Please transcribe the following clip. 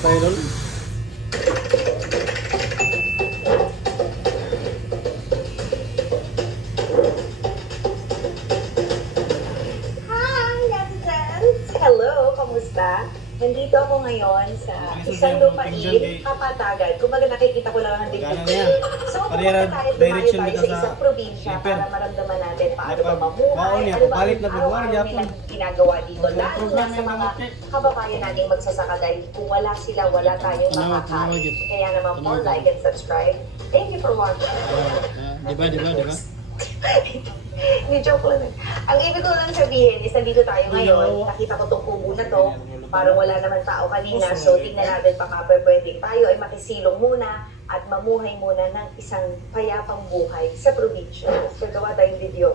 tayo doon. Hi, netizens! Hello, kamusta? Nandito ako ngayon sa isang lupain, Kapatagan. Kumbaga nakikita ko lang ang dito. So, pumunta tayo, tumayo tayo sa isang probinsya para maramdaman natin paano ba mamuhay, ano ba ang araw-araw nilang ginagawa dito. Lalo na sa mga kababayan nating magsasaka dahil kung wala sila, wala tayong makakain. Kaya naman po, like and subscribe. Thank you for watching. Diba? Hindi, joke lang. Ang ibig ko lang sabihin is nandito tayo ngayon. Nakita ko itong kubo na to. Parang wala naman tao kanina. So, tingnan natin baka pwede tayo ay makisilong muna at mamuhay muna ng isang payapang buhay sa probinsya. So, gawa tayong video.